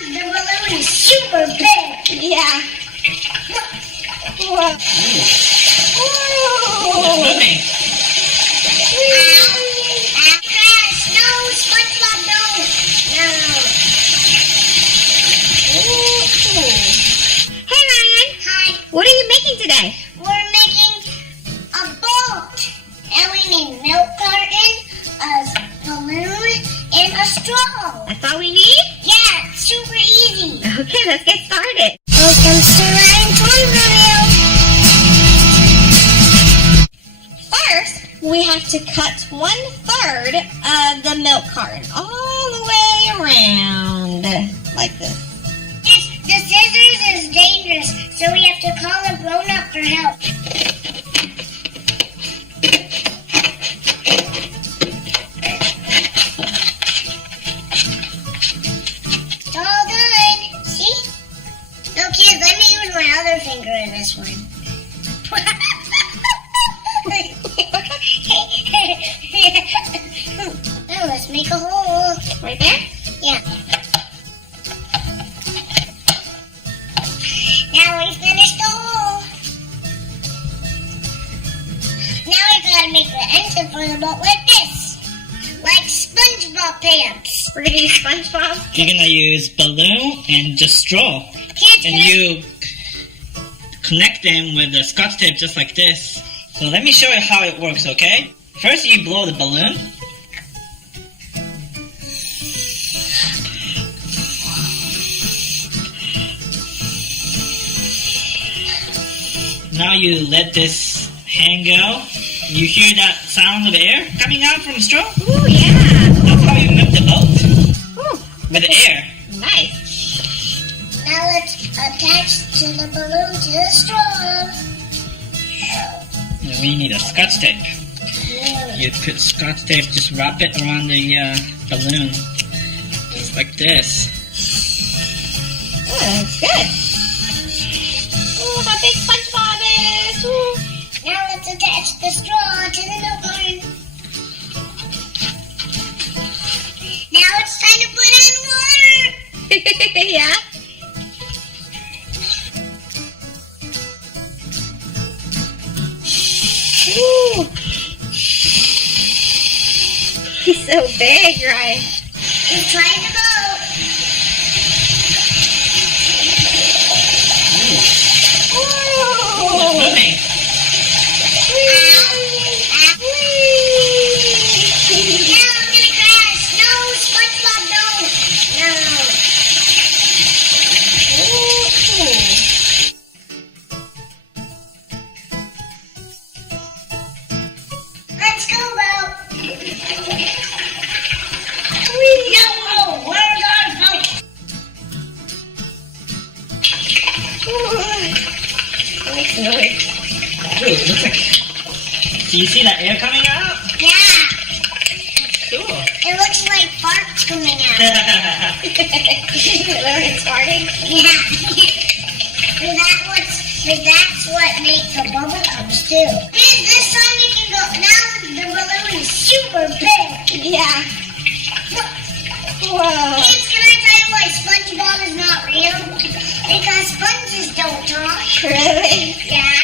the balloon is super big. Yeah. Whoa. It's moving. Crash! No, SpongeBob, no! No. Hey Ryan. Hi. What are you making today? We're making a boat. And we need milk carton, a balloon, and a straw. That's all we need? Yeah, it's super easy. Okay, let's get started. Welcome to Ryan ToysReview. First, we have to cut 1/3 of the milk carton all the way around, like this. The scissors is dangerous, so we have to call a grown-up for help. It's all done. See? No, kids, let me use my other finger in this one. Now let's make a hole. Right there? Yeah. Now we finished the hole. Now we gotta make the engine for the boat like this. Like Spongebob pants. We're gonna use SpongeBob. You're gonna use balloon and just straw. Kids, And you connect them with the Scotch tape just like this. So let me show you how it works, okay? First you blow the balloon. Now you let this hand go. You hear that sound of air coming out from the straw? Ooh, yeah. That's how you move the boat. Ooh, With the air. nice. now let's attach to the balloon to the straw. And we need a Scotch tape. You put Scotch tape, just wrap it around the balloon. Just like this. Oh, that's good. Ooh, how big SpongeBob is. Ooh. Now let's attach the straw to the milk carton. Now it's time to put in water. Yeah. Ooh. He's so big, Ryan. Let's try the boat. Oh, it's moving. Now I'm gonna crash. No, SpongeBob, no. No. Let's go, boat. No, where's our boat? Nice noise. Ooh, it looks like... Do you see that air coming out? Yeah, Cool. it looks like farts coming out. It's farting. Yeah. That's what makes the bubble ups too. And this time we can go. Now the balloon is super big. Yeah. Whoa. Kids, can I tell you why SpongeBob is not real? Because sponges don't talk. Really? Yeah.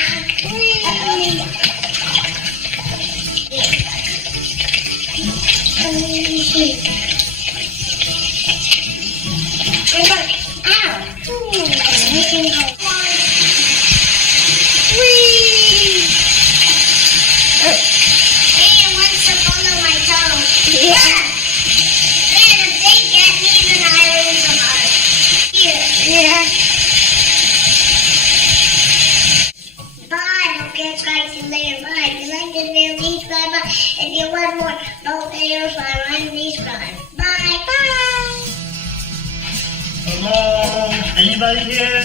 Ow. It's making go. Whee! Oh, Hey, it wants to follow my toe. yeah. Man, if they get me, then I lose a heart. Here. Yeah. Bye. Don't get excited later. Bye. If you like this video, please subscribe. Bye. If you want more boat videos, please subscribe. Bye. Bye. Hello? Anybody here?